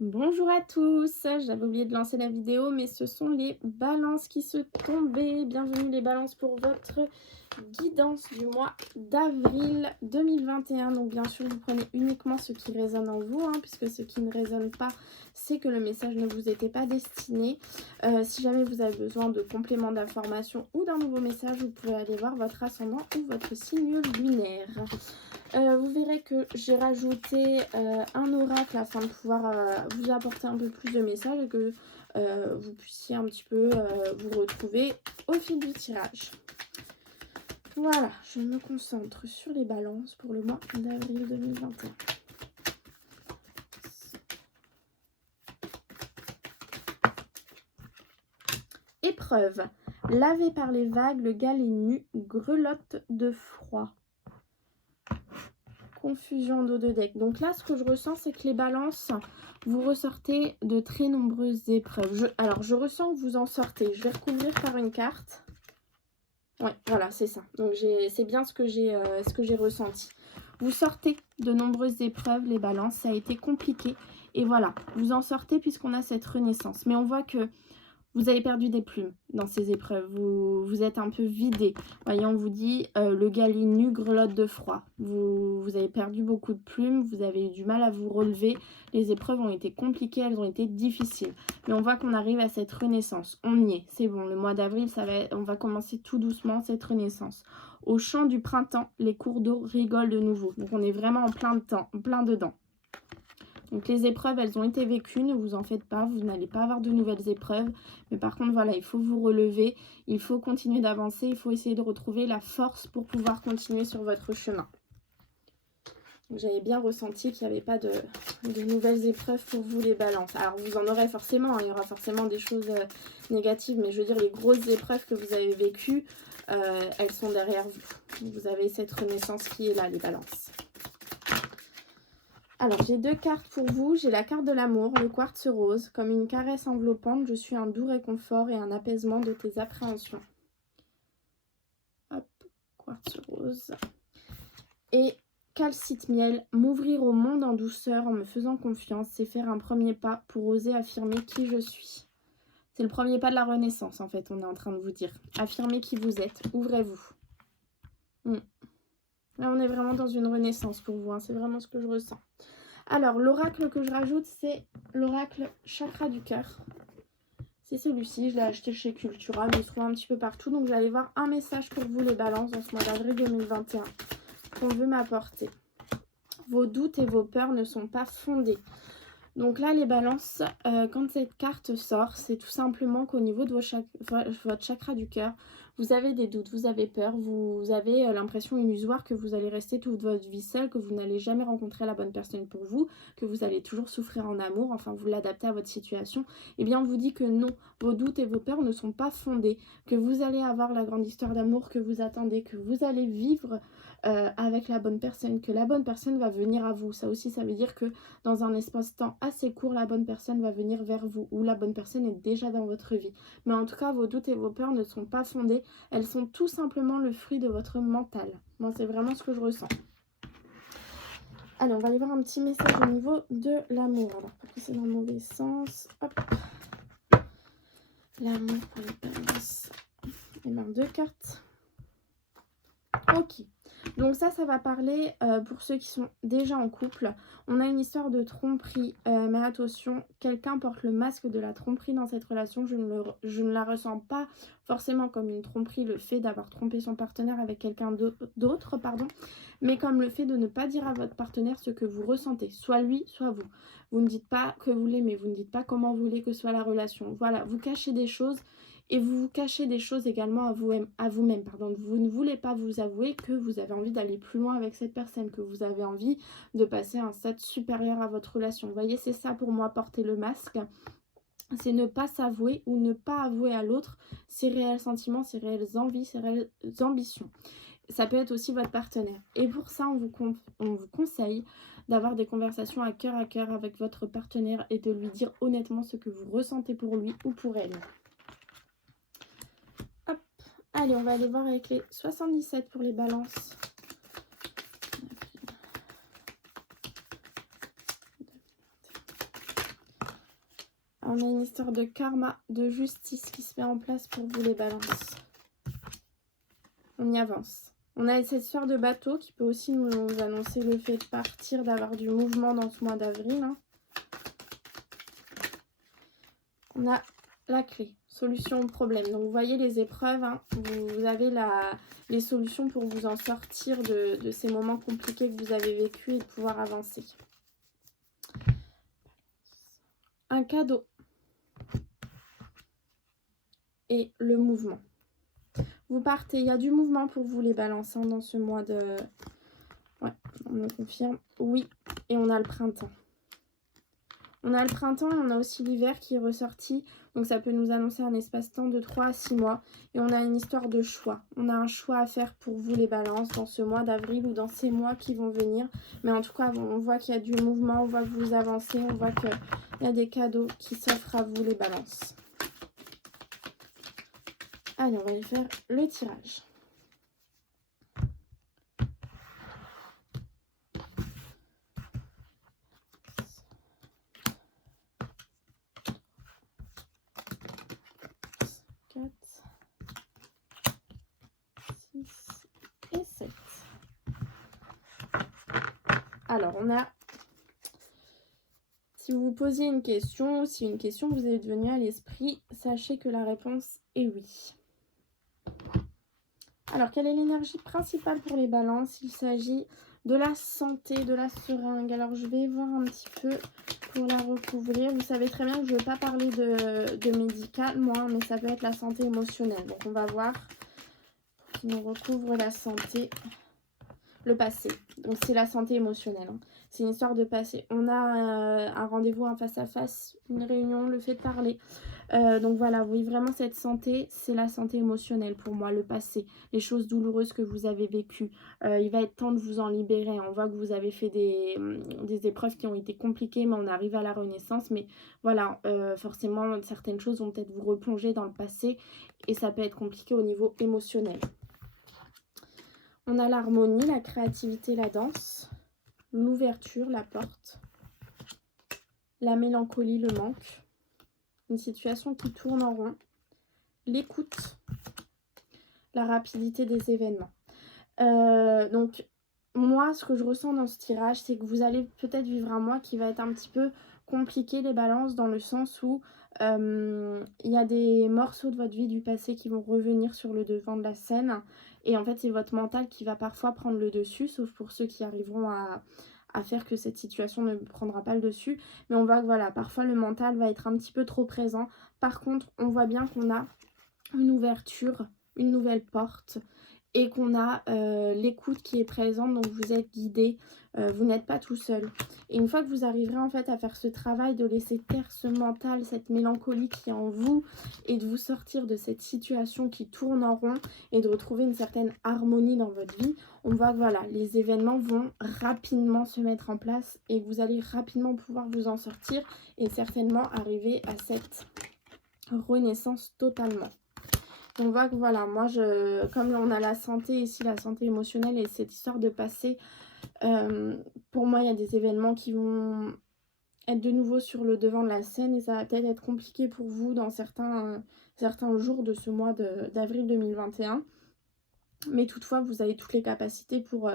Bonjour à tous, j'avais oublié de lancer la vidéo, mais ce sont les balances qui se tombaient. Bienvenue les balances pour votre guidance du mois d'avril 2021. Donc bien sûr, vous prenez uniquement ce qui résonne en vous, puisque ce qui ne résonne pas, c'est que le message ne vous était pas destiné. Si jamais vous avez besoin de compléments d'information ou d'un nouveau message, vous pouvez aller voir votre ascendant ou votre signe lunaire. Vous verrez que j'ai rajouté un oracle afin de pouvoir vous apporter un peu plus de messages et que vous puissiez un petit peu vous retrouver au fil du tirage. Voilà, je me concentre sur les balances pour le mois d'avril 2021. Épreuve. Lavé par les vagues, le galet nu grelotte de froid. Confusion d'eau de deck. Donc là, ce que je ressens, c'est que les balances, vous ressortez de très nombreuses épreuves. Alors, je ressens que vous en sortez. Je vais recouvrir par une carte. Ouais, voilà, c'est ça. Donc, c'est bien ce que j'ai ressenti. Vous sortez de nombreuses épreuves, les balances. Ça a été compliqué. Et voilà, vous en sortez puisqu'on a cette renaissance. Mais on voit que vous avez perdu des plumes dans ces épreuves. Vous êtes un peu vidé. Voyez, on vous dit le galet nu grelotte de froid. Vous avez perdu beaucoup de plumes. Vous avez eu du mal à vous relever. Les épreuves ont été compliquées. Elles ont été difficiles. Mais on voit qu'on arrive à cette renaissance. On y est. C'est bon. Le mois d'avril, on va commencer tout doucement cette renaissance. Au chant du printemps, les cours d'eau rigolent de nouveau. Donc on est vraiment en plein dedans. Donc les épreuves, elles ont été vécues, ne vous en faites pas, vous n'allez pas avoir de nouvelles épreuves. Mais par contre, voilà, il faut vous relever, il faut continuer d'avancer, il faut essayer de retrouver la force pour pouvoir continuer sur votre chemin. J'avais bien ressenti qu'il n'y avait pas de nouvelles épreuves pour vous les balances. Alors vous en aurez forcément, il y aura forcément des choses négatives, mais je veux dire les grosses épreuves que vous avez vécues, elles sont derrière vous. Vous avez cette renaissance qui est là, les balances. Alors, j'ai deux cartes pour vous. J'ai la carte de l'amour, le quartz rose. Comme une caresse enveloppante, je suis un doux réconfort et un apaisement de tes appréhensions. Hop, quartz rose. Et calcite miel, m'ouvrir au monde en douceur en me faisant confiance, c'est faire un premier pas pour oser affirmer qui je suis. C'est le premier pas de la renaissance, en fait, on est en train de vous dire. Affirmez qui vous êtes, ouvrez-vous. Là, on est vraiment dans une renaissance pour vous, c'est vraiment ce que je ressens. Alors, l'oracle que je rajoute, c'est l'oracle chakra du cœur. C'est celui-ci, je l'ai acheté chez Cultura, mais il se trouve un petit peu partout. Donc, j'allais voir un message pour vous, les balances, dans ce mois d'avril 2021, qu'on veut m'apporter. Vos doutes et vos peurs ne sont pas fondés. Donc là, les balances, quand cette carte sort, c'est tout simplement qu'au niveau de votre chakra du cœur, vous avez des doutes, vous avez peur, vous avez l'impression illusoire que vous allez rester toute votre vie seule, que vous n'allez jamais rencontrer la bonne personne pour vous, que vous allez toujours souffrir en amour, enfin vous l'adaptez à votre situation. Eh bien, on vous dit que non, vos doutes et vos peurs ne sont pas fondés, que vous allez avoir la grande histoire d'amour que vous attendez, que vous allez vivre avec la bonne personne, que la bonne personne va venir à vous. Ça aussi, ça veut dire que dans un espace-temps assez court, la bonne personne va venir vers vous ou la bonne personne est déjà dans votre vie. Mais en tout cas, vos doutes et vos peurs ne sont pas fondés. Elles sont tout simplement le fruit de votre mental. Moi, c'est vraiment ce que je ressens. Allez, on va aller voir un petit message au niveau de l'amour. Alors, parce que c'est dans le mauvais sens. Hop. L'amour pour les balances. Et bien, deux cartes. Ok. Donc ça va parler pour ceux qui sont déjà en couple. On a une histoire de tromperie, mais attention, quelqu'un porte le masque de la tromperie dans cette relation. Je ne la ressens pas forcément comme une tromperie, le fait d'avoir trompé son partenaire avec quelqu'un d'autre, mais comme le fait de ne pas dire à votre partenaire ce que vous ressentez, soit lui, soit vous. Vous ne dites pas que vous l'aimez, vous ne dites pas comment vous voulez que soit la relation. Voilà, vous cachez des choses. Et vous vous cachez des choses également à vous-même. Vous ne voulez pas vous avouer que vous avez envie d'aller plus loin avec cette personne, que vous avez envie de passer à un stade supérieur à votre relation. Vous voyez, c'est ça pour moi, porter le masque. C'est ne pas s'avouer ou ne pas avouer à l'autre ses réels sentiments, ses réelles envies, ses réelles ambitions. Ça peut être aussi votre partenaire. Et pour ça, on vous conseille d'avoir des conversations à cœur avec votre partenaire et de lui dire honnêtement ce que vous ressentez pour lui ou pour elle. Allez, on va aller voir avec les 77 pour les balances. On a une histoire de karma, de justice qui se met en place pour vous les balances. On y avance. On a cette histoire de bateau qui peut aussi nous annoncer le fait de partir, d'avoir du mouvement dans ce mois d'avril. Hein. On a la clé, solution au problème. Donc vous voyez les épreuves, hein, vous avez les solutions pour vous en sortir de ces moments compliqués que vous avez vécus et de pouvoir avancer. Un cadeau. Et le mouvement. Vous partez, il y a du mouvement pour vous les balances hein, dans ce mois de... Ouais, on me confirme. Oui, et on a le printemps. On a le printemps et on a aussi l'hiver qui est ressorti. Donc ça peut nous annoncer un espace-temps de 3 à 6 mois. Et on a une histoire de choix. On a un choix à faire pour vous les balances dans ce mois d'avril ou dans ces mois qui vont venir. Mais en tout cas, on voit qu'il y a du mouvement, on voit que vous avancez, on voit qu'il y a des cadeaux qui s'offrent à vous les balances. Allez, on va aller faire le tirage. Et 7. Alors, on a... Si vous vous posez une question, si une question vous est venue à l'esprit, sachez que la réponse est oui. Alors, quelle est l'énergie principale pour les balances? Il s'agit de la santé, de la seringue. Alors, je vais voir un petit peu pour la recouvrir. Vous savez très bien que je ne veux pas parler de médical, moi, mais ça peut être la santé émotionnelle. Donc, on va voir qui nous recouvre la santé, le passé. Donc, c'est la santé émotionnelle. Hein. C'est une histoire de passé. On a un rendez-vous en face à face, une réunion, le fait de parler. Donc voilà, oui, vraiment cette santé, c'est la santé émotionnelle pour moi, le passé, les choses douloureuses que vous avez vécues. Il va être temps de vous en libérer. On voit que vous avez fait des épreuves qui ont été compliquées, mais on arrive à la renaissance. Mais voilà, forcément, certaines choses vont peut-être vous replonger dans le passé et ça peut être compliqué au niveau émotionnel. On a l'harmonie, la créativité, la danse, l'ouverture, la porte, la mélancolie, le manque. Une situation qui tourne en rond, l'écoute, la rapidité des événements. Donc, moi, ce que je ressens dans ce tirage, c'est que vous allez peut-être vivre un mois qui va être un petit peu compliqué, les balances, dans le sens où il y a des morceaux de votre vie du passé qui vont revenir sur le devant de la scène. Et en fait, c'est votre mental qui va parfois prendre le dessus, sauf pour ceux qui arriveront à faire que cette situation ne prendra pas le dessus. Mais on voit que voilà, parfois le mental va être un petit peu trop présent. Par contre, on voit bien qu'on a une ouverture, une nouvelle porte et qu'on a l'écoute qui est présente. Donc vous êtes guidé, vous n'êtes pas tout seul. Et une fois que vous arriverez en fait à faire ce travail de laisser taire ce mental, cette mélancolie qui est en vous et de vous sortir de cette situation qui tourne en rond et de retrouver une certaine harmonie dans votre vie, on voit que voilà, les événements vont rapidement se mettre en place et vous allez rapidement pouvoir vous en sortir et certainement arriver à cette renaissance totalement. On voit que voilà, moi, comme on a la santé ici, la santé émotionnelle et cette histoire de passé, pour moi, il y a des événements qui vont être de nouveau sur le devant de la scène et ça va peut-être être compliqué pour vous dans certains jours de ce mois d'avril 2021. Mais toutefois, vous avez toutes les capacités pour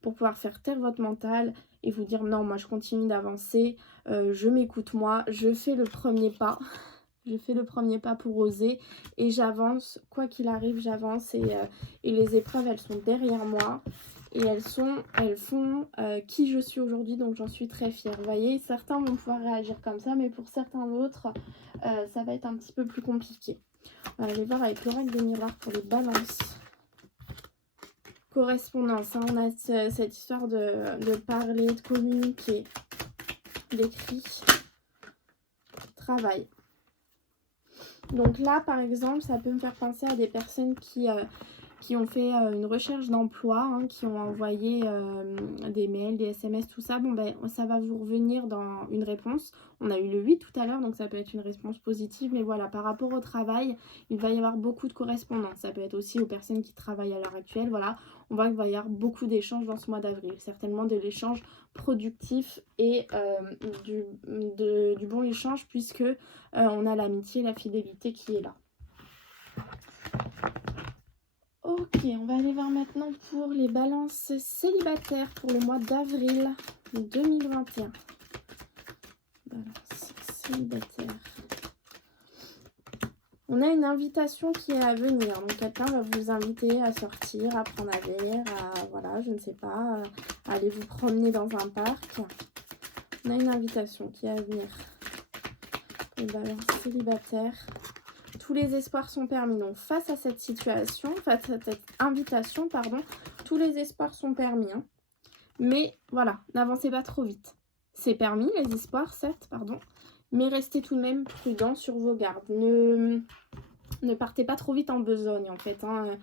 pouvoir faire taire votre mental et vous dire non, moi, je continue d'avancer, je m'écoute moi, je fais le premier pas. Je fais le premier pas pour oser et j'avance, quoi qu'il arrive, j'avance et les épreuves, elles sont derrière moi et elles font qui je suis aujourd'hui, donc j'en suis très fière. Vous voyez, certains vont pouvoir réagir comme ça, mais pour certains autres, ça va être un petit peu plus compliqué. On va aller voir avec l'oracle des miroirs pour les balances. Correspondance, hein, on a cette histoire de parler, de communiquer, d'écrit, travail. Donc là, par exemple, ça peut me faire penser à des personnes qui qui ont fait une recherche d'emploi, hein, qui ont envoyé des mails, des SMS, tout ça, bon ben ça va vous revenir dans une réponse. On a eu le 8 tout à l'heure, donc ça peut être une réponse positive, mais voilà, par rapport au travail, il va y avoir beaucoup de correspondance. Ça peut être aussi aux personnes qui travaillent à l'heure actuelle, voilà. On voit qu'il va y avoir beaucoup d'échanges dans ce mois d'avril, certainement de l'échange productif et du bon échange, puisque on a l'amitié et la fidélité qui est là. Ok, on va aller voir maintenant pour les balances célibataires pour le mois d'avril 2021. Balance célibataire. On a une invitation qui est à venir. Donc quelqu'un va vous inviter à sortir, à prendre un verre, à, voilà, je ne sais pas, à aller vous promener dans un parc. On a une invitation qui est à venir. Pour les balances célibataires. Tous les espoirs sont permis. Donc face à cette situation, face à cette invitation, pardon, tous les espoirs sont permis. Hein. Mais voilà, n'avancez pas trop vite. C'est permis, les espoirs, certes, pardon, mais restez tout de même prudent sur vos gardes. Ne partez pas trop vite en besogne, en fait. Hein.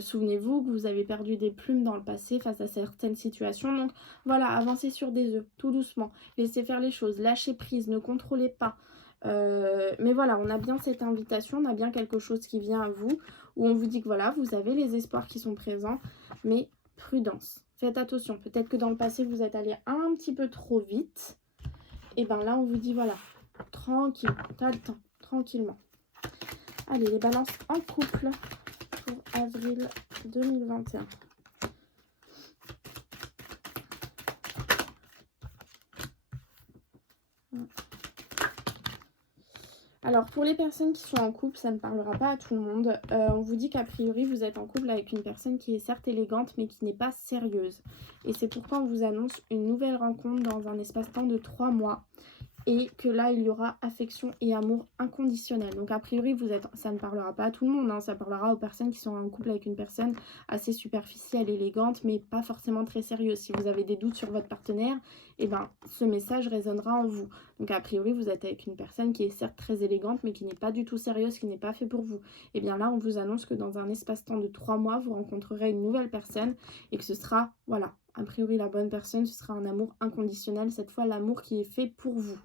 Souvenez-vous que vous avez perdu des plumes dans le passé face à certaines situations. Donc voilà, avancez sur des œufs, tout doucement. Laissez faire les choses, lâchez prise, ne contrôlez pas. Mais voilà, on a bien cette invitation, on a bien quelque chose qui vient à vous, où on vous dit que voilà, vous avez les espoirs qui sont présents, mais prudence. Faites attention, peut-être que dans le passé, vous êtes allé un petit peu trop vite. Et bien là, on vous dit voilà, tranquille, t'as le temps, tranquillement. Allez, les balances en couple pour avril 2021. Alors, pour les personnes qui sont en couple, ça ne parlera pas à tout le monde. On vous dit qu'a priori, vous êtes en couple avec une personne qui est certes élégante, mais qui n'est pas sérieuse. Et c'est pourquoi on vous annonce une nouvelle rencontre dans un espace-temps de 3 mois. Et que là, il y aura affection et amour inconditionnel. Donc, a priori, ça ne parlera pas à tout le monde. Hein. Ça parlera aux personnes qui sont en couple avec une personne assez superficielle, élégante, mais pas forcément très sérieuse. Si vous avez des doutes sur votre partenaire, eh ben, ce message résonnera en vous. Donc, a priori, vous êtes avec une personne qui est certes très élégante, mais qui n'est pas du tout sérieuse, qui n'est pas fait pour vous. Et bien là, on vous annonce que dans un espace-temps de 3 mois, vous rencontrerez une nouvelle personne et que ce sera, voilà, a priori, la bonne personne, ce sera un amour inconditionnel. Cette fois, l'amour qui est fait pour vous.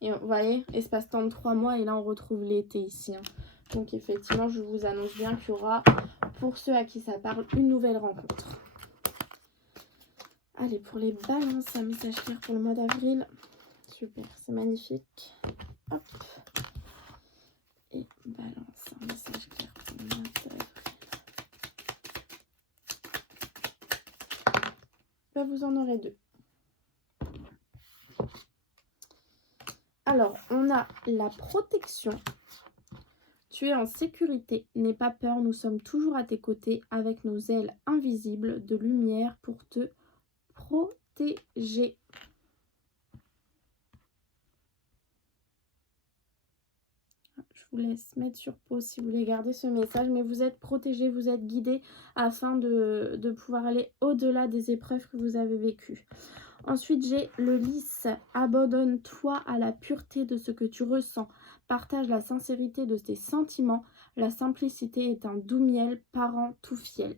Et vous voyez, espace-temps de 3 mois, et là, on retrouve l'été ici. Hein. Donc, effectivement, je vous annonce bien qu'il y aura, pour ceux à qui ça parle, une nouvelle rencontre. Allez, pour les balances, un message clair pour le mois d'avril. Super, c'est magnifique. Hop. Et balance, un message clair pour le mois d'avril. Là, vous en aurez 2. Alors, on a la protection. Tu es en sécurité, n'aie pas peur, nous sommes toujours à tes côtés avec nos ailes invisibles de lumière pour te protéger. Je vous laisse mettre sur pause si vous voulez garder ce message, mais vous êtes protégés, vous êtes guidés afin de pouvoir aller au-delà des épreuves que vous avez vécues. Ensuite, j'ai le lys. Abandonne-toi à la pureté de ce que tu ressens. Partage la sincérité de tes sentiments. La simplicité est un doux miel, parent tout fiel.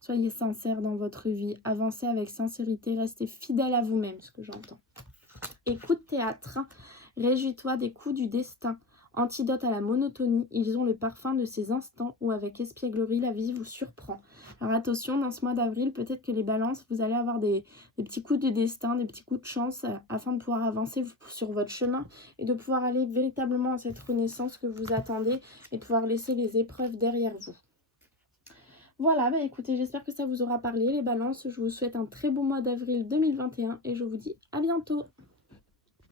Soyez sincère dans votre vie. Avancez avec sincérité. Restez fidèle à vous-même, ce que j'entends. Écoute théâtre. Réjouis-toi des coups du destin. Antidote à la monotonie, ils ont le parfum de ces instants où avec espièglerie la vie vous surprend. Alors attention, dans ce mois d'avril, peut-être que les balances, vous allez avoir des petits coups de destin, des petits coups de chance afin de pouvoir avancer sur votre chemin et de pouvoir aller véritablement à cette renaissance que vous attendez et de pouvoir laisser les épreuves derrière vous. Voilà, bah écoutez, j'espère que ça vous aura parlé les balances. Je vous souhaite un très beau mois d'avril 2021 et je vous dis à bientôt.